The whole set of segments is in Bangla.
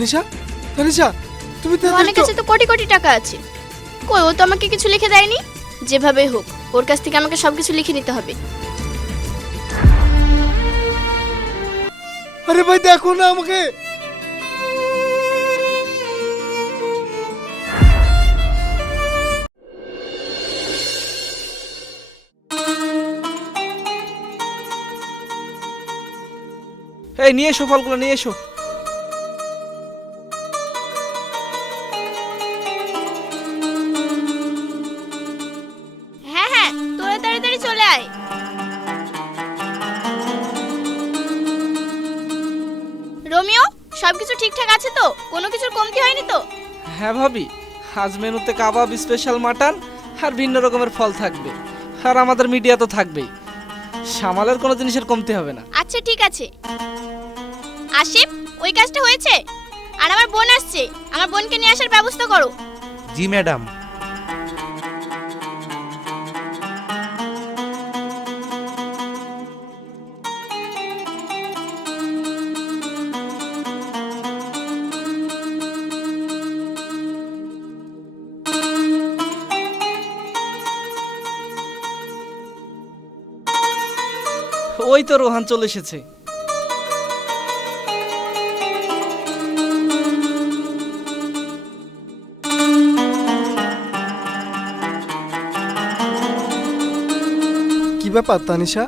তানিশা, তানিশা, তুমি তো আমার কাছে তো কোটি কোটি টাকা আছে। কই, ও তো আমাকে কিছু লিখে দেয়নি। যেভাবে হোক ওর কাছ থেকে আমাকে সবকিছু লিখে নিতে হবে। আরে ভাই দেখো না আমাকে। এই নিয়ে এসো, ফলগুলো নিয়ে এসো। হ্যাঁ হ্যাঁ, তোরা তাড়াতাড়ি চলে আয়। রোমিও, সবকিছু ঠিকঠাক আছে তো? কোনো কিছুর কমতি হয়নি তো? হ্যাঁ ভাবি, আজ মেনুতে কাবাব, স্পেশাল মাটন আর ভিন্ন রকমের ফল থাকবে। আর আমাদের মিডিয়া তো থাকবেই। সামালের কোনো জিনিসের কমতি হবে না। আচ্ছা ঠিক আছে। আশিফ, ওই কাজটা হয়েছে? আর আমার বোন আসছে, আমার বোনকে নিয়ে আসার ব্যবস্থা করো। জি ম্যাডাম। ওই তো রোহান চলে এসেছে। কি ব্যাপার তানিশা,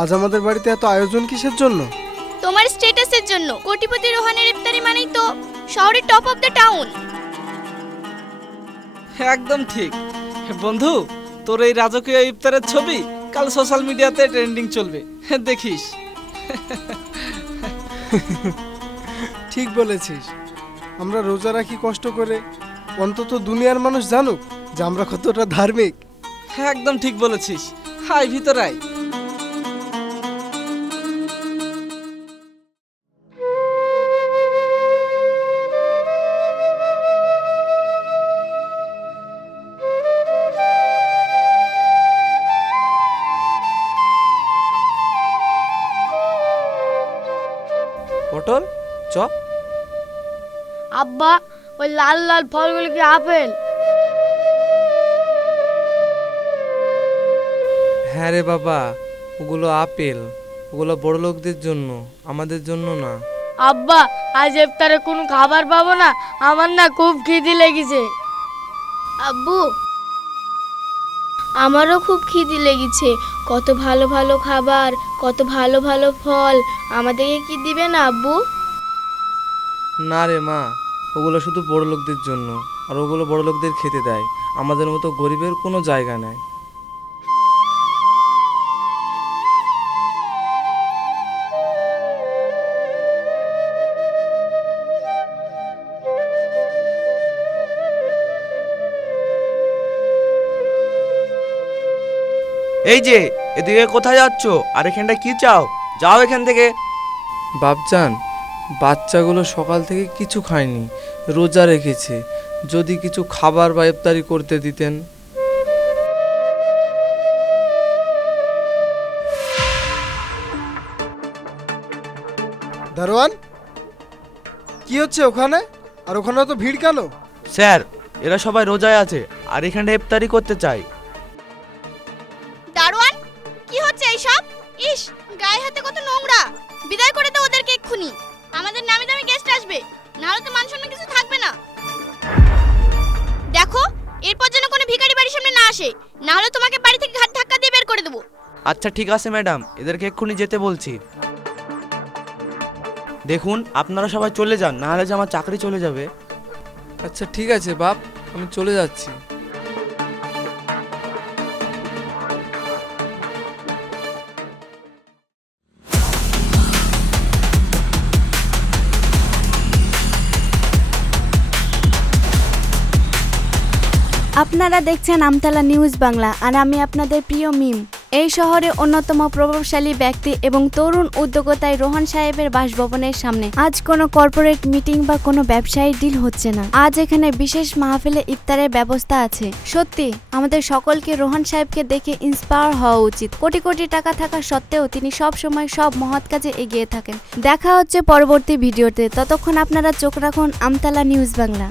আজ আমাদের বাড়িতে এত আয়োজন কিসের জন্য? তোমার স্ট্যাটাসের জন্য। কোটিপতি রোহানের ইফতারি মানেই তো শহরের টপ অফ দ্য টাউন। একদম ঠিক বন্ধু, তোর এই রাজকীয় ইফতারের ছবি কাল সোশ্যাল মিডিয়াতে ট্রেন্ডিং চলবে, দেখিস। ঠিক বলেছিস। আমরা রোজা রাখি কষ্ট করে, অন্তত দুনিয়ার মানুষ জানুক যে আমরা কতটা ধার্মিক। একদম ঠিক বলেছিস। হাই ভিতর আয়। পটল চ। আব্বা, ওই লাল লাল ফলগুলো কি আপেল? হ্যাঁ রে বাবা, ওগুলো আপেল। ওগুলো বড় লোকদের জন্য, আমাদের জন্য না। আব্বা, আজ ইফতারে কোনো খাবার পাবো না? আমার না খুব খিদে লেগেছে। আব্বু, আমারও খুব খিদে লেগেছে। কত ভালো ভালো খাবার, কত ভালো ভালো ফল। আমাদেরকে কি দিবে না আব্বু? না রে মা, ওগুলো শুধু বড় লোকদের জন্য। আর ওগুলো বড় লোকদের খেতে দেয়, আমাদের মতো গরিবের কোনো জায়গা নেই। এই যে, এদিকে কোথায় যাচ্ছ? আর এখানটা কি চাও? যাও এখান থেকে। বাপজান, বাচ্চাগুলো সকাল থেকে কিছু খায়নি, রোজা রেখেছে। যদি কিছু খাবার বা ইফতারি করতে দিতেন। দারোয়ান, কি হচ্ছে ওখানে? আর ওখানে তো ভিড় কেন? স্যার, এরা সবাই রোজায় আছে আর এখানটা ইফতারি করতে চাই। দারোয়ান, কি হচ্ছে এইসব? ইস, গায়ে হাতে কত নোংরা। বিদায় করে দাও ওদেরকে এক্ষুনি। আমাদের নামি দামি গেস্ট আসবে, না হলে তো মান সম্মান কিছু থাকবে না। দেখো, এরপর যেন কোনো ভিখারি বাড়ির সামনে না আসে, না হলে তোমাকে বাড়ি থেকে ঘাট ধাক্কা দিয়ে বের করে দেবো। আচ্ছা ঠিক আছে ম্যাডাম, এদেরকে এক্ষুনি যেতে বলছি। দেখুন, আপনারা সবাই চলে যান, না হলে যে আমার চাকরি চলে যাবে। আচ্ছা ঠিক আছে বাপ, আমি চলে যাচ্ছি। আপনারা দেখছেন আমতলা নিউজ বাংলা আর আমি আপনাদের প্রিয় মিম। এই শহরে অন্যতম প্রভাবশালী ব্যক্তি এবং তরুণ উদ্যোক্তায় রোহন সাহেবের বাসভবনের সামনে আজ কোনো কর্পোরেট মিটিং বা কোনো ব্যবসায়িক ডিল হচ্ছে না। আজ এখানে বিশেষ মাহফিলে ইফতারের ব্যবস্থা আছে। সত্যি আমাদের সকলকে রোহন সাহেবকে দেখে ইন্সপায়ার হওয়া উচিত। কোটি কোটি টাকা থাকা সত্ত্বেও তিনি সব সময় সব মহৎ কাজে এগিয়ে থাকেন। দেখা হচ্ছে পরবর্তী ভিডিওতে, ততক্ষণ আপনারা চোখ রাখুন আমতলা নিউজ বাংলা।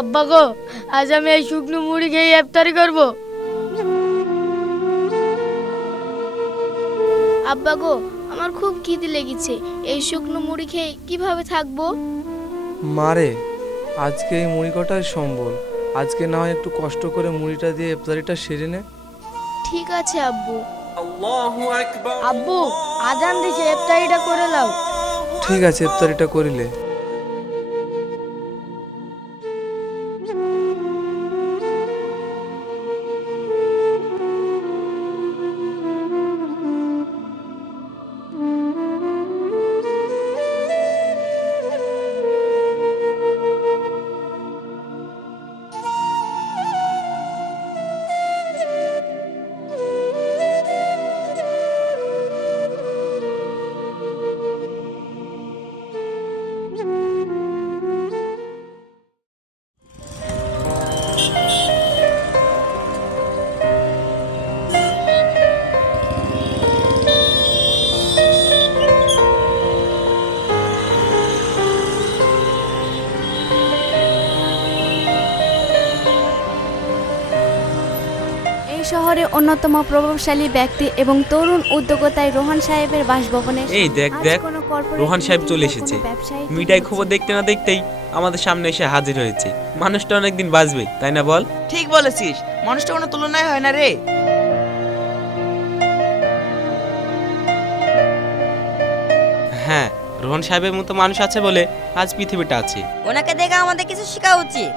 আব্বা গো, আজ আমি এই শুকনো মুড়ি খেয়ে ইফতারি করব। আব্বা গো, আমার খুব খিদে লেগেছে, এই শুকনো মুড়ি খেয়ে কিভাবে থাকবো? মারে, আজকে এই মুড়ি কটাই সম্বল। আজকে না হয় একটু কষ্ট করে মুড়িটা দিয়ে ইফতারিটা সেরে নে। ঠিক আছে আব্বু। আব্বু, আজান দিছে, ইফতারিটা করে নাও। ঠিক আছে, ইফতারিটা করিলে। শহরে অন্যতম প্রভাবশালী ব্যক্তি এবং তরুণ উদ্যোক্তায় রোহন সাহেবের বাসভবনে এই দেখ রোহন সাহেব চলে এসেছে। মিঠাই খবর দেখতে না দেখতেই আমাদের সামনে এসে হাজির হয়েছে। মানুষটা অনেকদিন বাঁচবে, তাই না বল? ঠিক বলেছিস, মানুষটা কোনো তুলনায় হয় না রে। হ্যাঁ, রোহন সাহেবের মতো মানুষ আছে বলে আজ পৃথিবীটা আছে। ওনাকে দেখে আমাদের কিছু শেখা উচিত।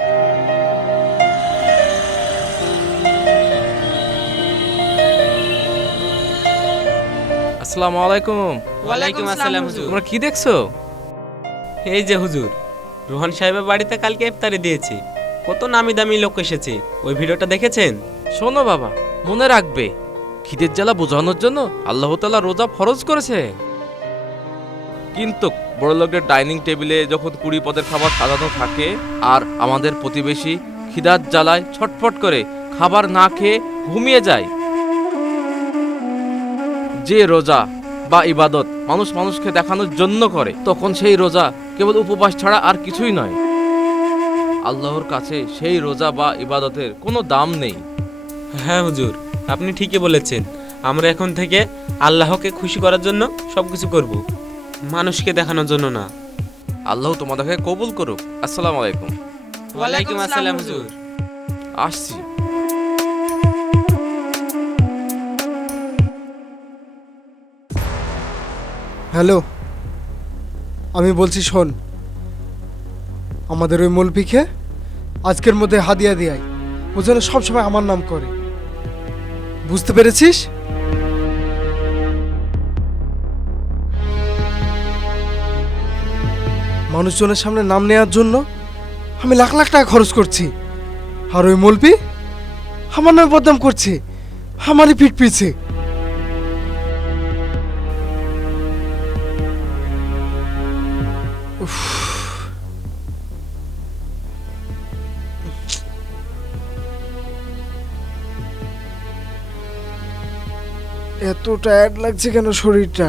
আসসালামু আলাইকুম। ওয়ালাইকুম আসসালাম হুজুর। তোমরা কি দেখছো? এই যে হুজুর, রোহন সাহেবের বাড়িতে কালকে ইফতারি দিয়েছে, কত নামি দামি লোক এসেছে। ওই ভিডিওটা দেখেছেন? শোনো বাবা, মনে রাখবে খিদের জ্বালা বোঝানোর জন্য আল্লাহ তাআলা রোজা ফরজ করেছে। কিন্তু বড় লোকের ডাইনিং টেবিলে যখন 20 পদের খাবার সাজানো থাকে আর আমাদের প্রতিবেশী খিদার জ্বালায় ছটফট করে খাবার না খেয়ে ঘুমিয়ে যায়, যে রোজা বা ইবাদত মানুষ মানুষকে দেখানোর জন্য করে, তখন সেই রোজা কেবল উপবাস ছাড়া আর কিছুই নয়। আল্লাহর কাছে সেই রোজা বা ইবাদতের কোনো দাম নেই। হ্যাঁ হুজুর, আপনি ঠিকই বলেছেন। আমরা এখন থেকে আল্লাহকে খুশি করার জন্য সবকিছু করব, মানুষকে দেখানোর জন্য না। আল্লাহ তোমাদেরকে কবুল করুক। আসসালামু আলাইকুম। ওয়ালাইকুম আসসালাম হুজুর। আসছি। হ্যালো, আমি বলছি শোন, আমাদের ওই মলপিকে আজকের মধ্যে হাদিয়া দিয়াই, ও যেন সবসময় আমার নাম করে। বুঝতে পেরেছিস? মানুষজনের সামনে নাম নেওয়ার জন্য আমি লাখ লাখ টাকা খরচ করছি, আর ওই মলপি আমার নামে বদনাম করছে, আমারই পিঠ পিছে। এত টায়ার্ড লাগছে কেন শরীরটা?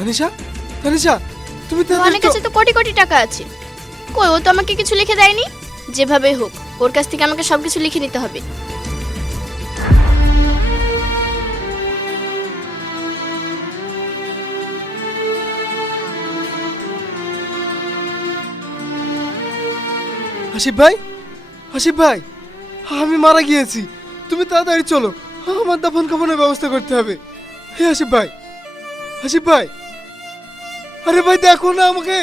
তানিশা, তানিশা, তুমি রোহানের কাছে তো কোটি কোটি টাকা আছে। কই, ও তো আমাকে কিছু লিখে দেয়নি। যেভাবে হোক ওর কাছ থেকে আমাকে সবকিছু লিখে নিতে হবে। হাসিব ভাই, হাসিব ভাই, আমি মারা গিয়েছি। তুমি তাড়াতাড়ি চলো, আমার দাফন কাফনের ব্যবস্থা করতে হবে। হে হাসিব ভাই, হাসিব ভাই, আরে ভাই দেখো না আমাকে।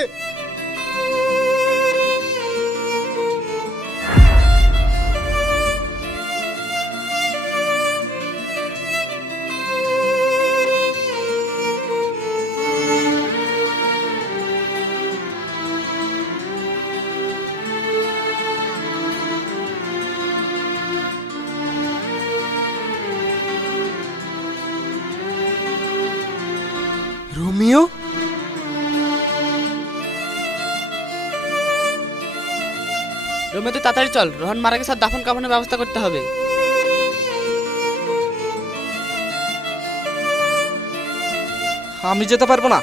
রোমিও, রোমিও তুই তাড়াতাড়ি চল, রোহন মারা গেছে, দাফন কাফনের ব্যবস্থা করতে হবে। আমি যেতে পারবো না।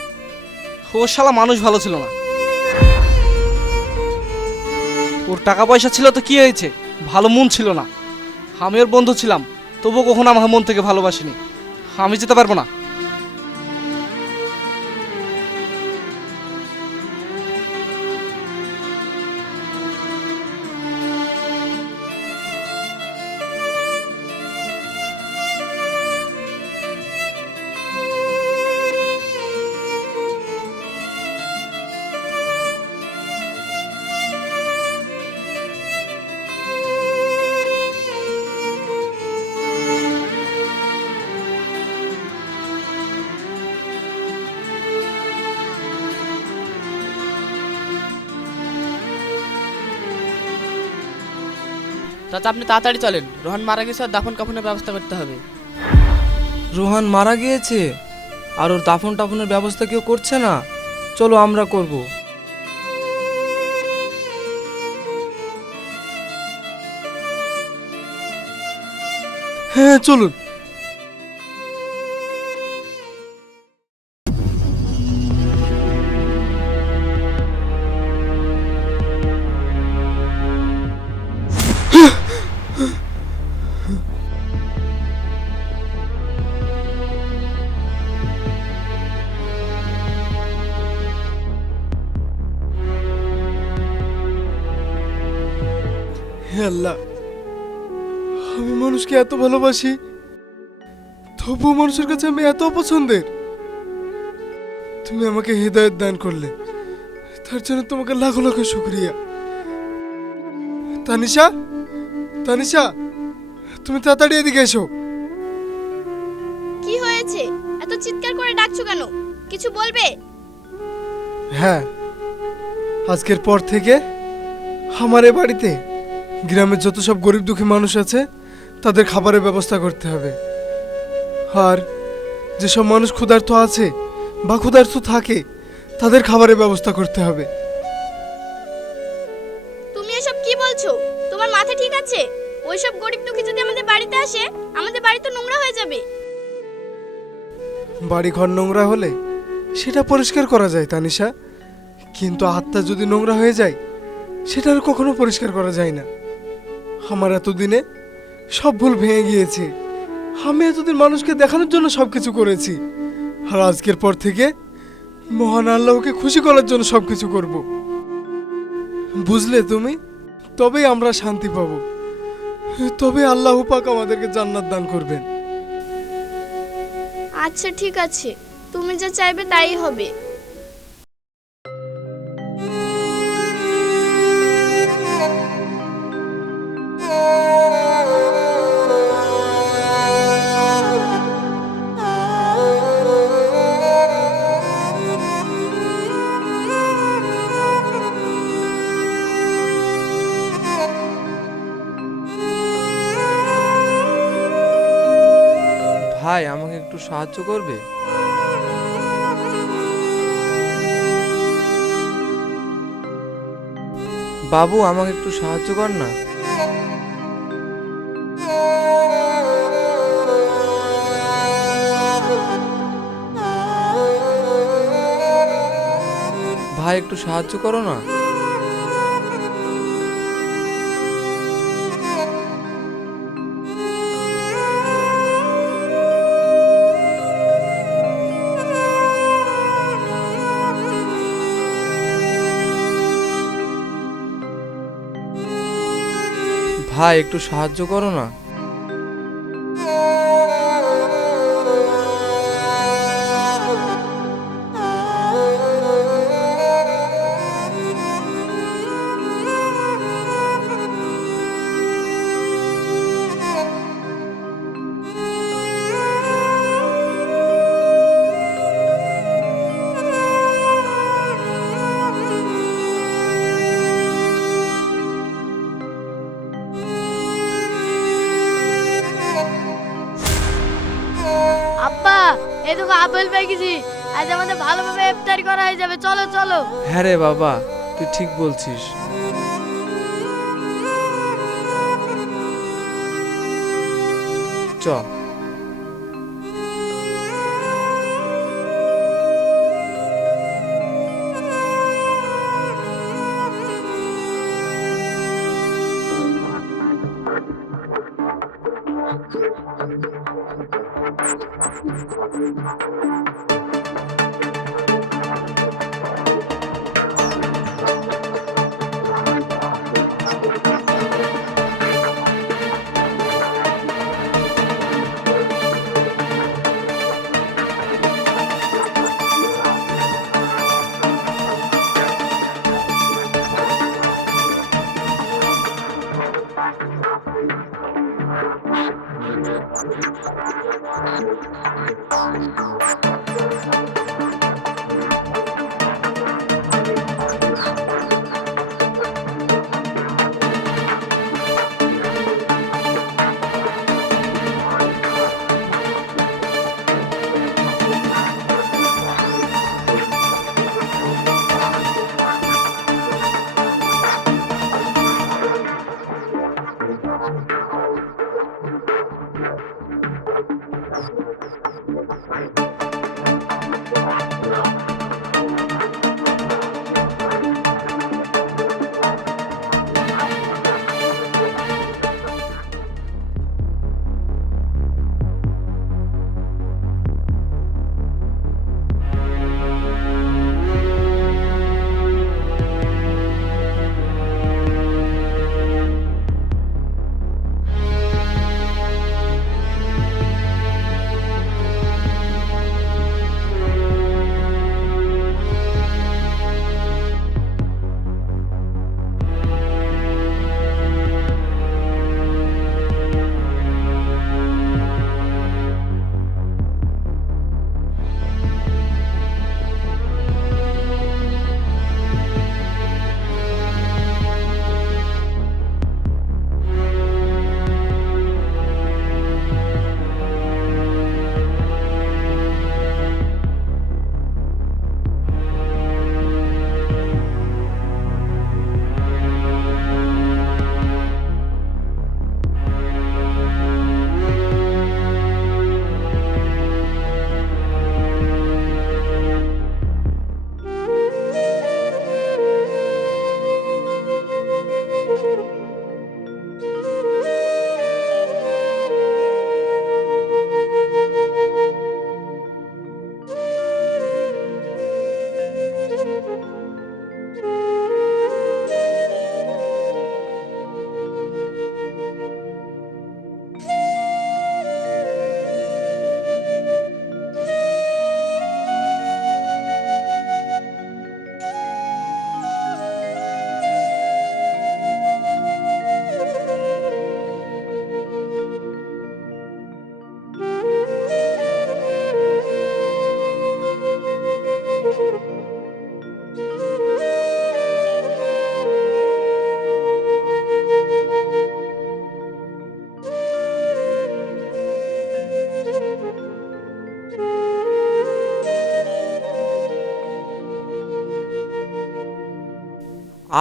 ও শালা মানুষ ভালো ছিল না। ওর টাকা পয়সা ছিল তো কি হয়েছে, ভালো মন ছিল না। আমি ওর বন্ধু ছিলাম, তবুও কখনো আমার মন থেকে ভালোবাসিনি। আমি যেতে পারবো না। চাচা আপনি তাড়াতাড়ি চলেন, রোহন মারা গেছে, আর দাফন কাফনের ব্যবস্থা করতে হবে। রোহান মারা গিয়েছে আর ওর দাফন টাফনের ব্যবস্থা কেউ করছে না? চলো আমরা করব। হ্যাঁ চলুন। হে আল্লাহ, আমি মানুষকে এত ভালোবাসি, তবুও মানুষের কাছে আমি এত অপছন্দের। তুমি আমাকে হৃদয়ত দান করলে, তার জন্য তোমাকে লাখো লাখো শুকরিয়া। তানিশা, তানিশা, তুমি তাড়াতাড়ি এদিকে এসো। কি হয়েছে, এত চিৎকার করে ডাকছো কেন? কিছু বলবে? হ্যাঁ, আজকের পর থেকে আমার এ বাড়িতে গ্রামের যত সব গরিব দুঃখী মানুষ আছে তাদের খাবারের ব্যবস্থা করতে হবে। আর যেসব মানুষ ক্ষুধার্ত আছে বা ক্ষুধার্ত থাকে তাদের খাবারের ব্যবস্থা করতে হবে। তুমি এসব কি বলছো? তোমার মাথা ঠিক আছে? ওইসব গরিব দুঃখী যদি আমাদের বাড়িতে আসে, আমাদের বাড়ি তো নোংরা হয়ে যাবে। বাড়ি ঘর নোংরা হলে সেটা পরিষ্কার করা যায় তানিশা, কিন্তু আত্মা যদি নোংরা হয়ে যায় সেটা আর কখনো পরিষ্কার করা যায় না। আমার এতদিনে সব ভুল ভেঙে গিয়েছে। আমি এতদিন মানুষকে দেখানোর জন্য সবকিছু করেছি, আর আজকের পর থেকে মহান আল্লাহকে খুশি করার জন্য সবকিছু করব। বুঝলে তুমি? তবেই আমরা শান্তি পাবো, তবে আল্লাহ পাক আমাদেরকে জান্নাত দান করবেন। আচ্ছা ঠিক আছে, তুমি যা চাইবে তাই হবে। ভাই আমাকে একটু সাহায্য করবে? বাবু আমাকে একটু সাহায্য কর না। ভাই একটু সাহায্য করো না। ভাই একটু সাহায্য করো না। আব্বা এই তো আপেল পেয়ে গেছি, আজ আমাদের ভালোভাবে ইফতারি করা হয়ে যাবে, চলো চলো। হ্যাঁ রে বাবা, তুই ঠিক বলছিস। চ।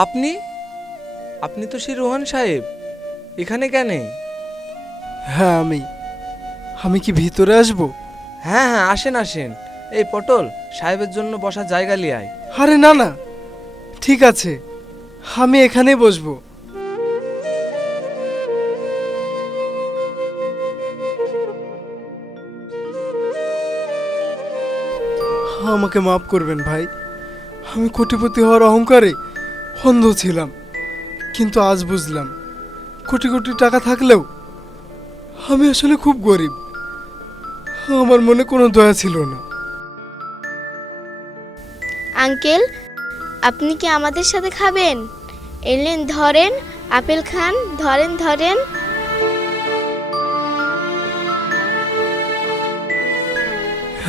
আপনি আপনি তো সেই রোহন সাহেব, এখানে কেন? হ্যাঁ আমি কি ভিতরে আসবো? হ্যাঁ হ্যাঁ, আসেন আসেন। এই পটল, সাহেবের জন্য বসার জায়গা লিয়ে আয়। আরে না না, ঠিক আছে, আমি এখানেই বসবো। আমাকে মাফ করবেন ভাই, আমি কোটিপতি হওয়ার অহংকারে অন্ধ ছিলাম। কিন্তু আজ বুঝলাম কোটি কোটি টাকা থাকলেও আমি আসলে খুব গরিব। আমার মনে কোনো দয়া ছিল না। আঙ্কেল, আপনি কি আমাদের সাথে খাবেন? এলেন, ধরেন, আপেল খান, ধরেন ধরেন।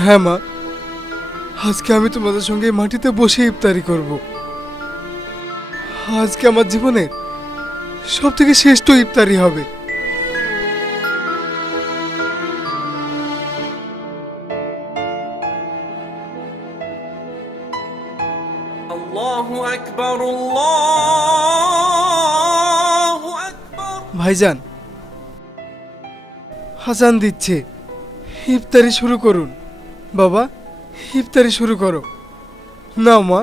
হ্যাঁ মা, আজকে আমি তোমাদের সঙ্গে এই মাটিতে বসে ইফতারি করব। আজকে আমার জীবনের সব থেকে শ্রেষ্ঠ ইফতারি হবে। ভাইজান, আজান দিচ্ছে, ইফতারি শুরু করুন। বাবা, ইফতারি শুরু করো। না মা।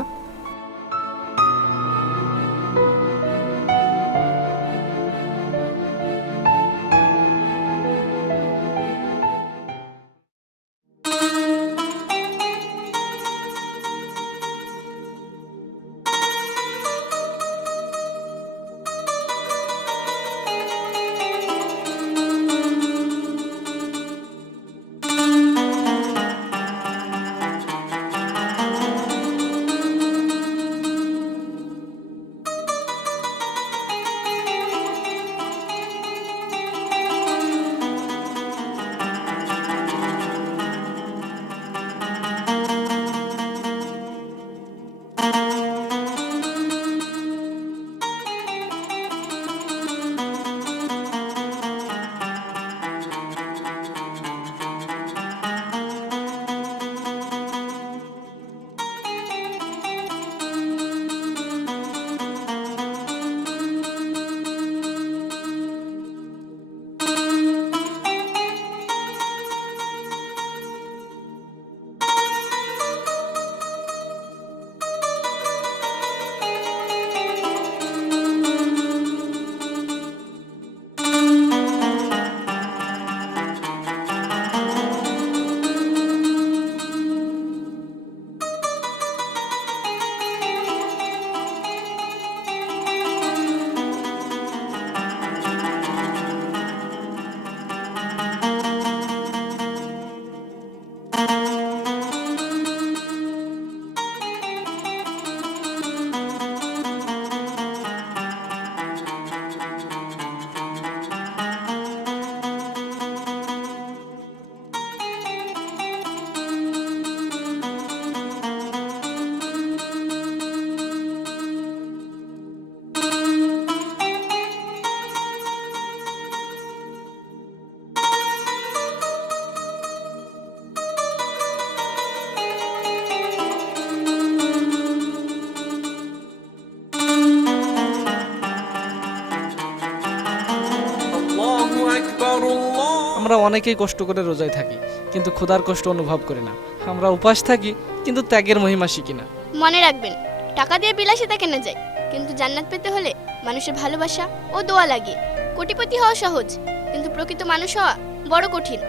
আমরা অনেকেই কষ্ট করে রোজায় থাকি, কিন্তু ক্ষুধার কষ্ট অনুভব করি না। আমরা উপাস থাকি, কিন্তু ত্যাগের মহিমা শিখি না। মনে রাখবেন, টাকা দিয়ে বিলাসিতা কেনা যায়, কিন্তু জান্নাত পেতে হলে মানুষের ভালোবাসা ও দোয়া লাগে। কোটিপতি হওয়া সহজ, কিন্তু প্রকৃত মানুষ হওয়া বড় কঠিন।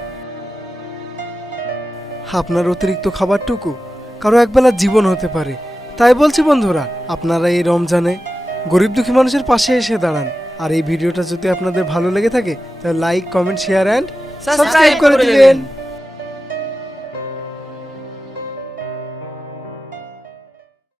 আপনার অতিরিক্ত খাবারটুকু কারো একবেলা জীবন হতে পারে। তাই বলছি বন্ধুরা, আপনারা এই রমজানে গরিব দুঃখী মানুষের পাশে এসে দাঁড়ান। আর এই ভিডিওটা যদি আপনাদের ভালো লেগে থাকে তাহলে like, comment, share and subscribe করে দিবেন।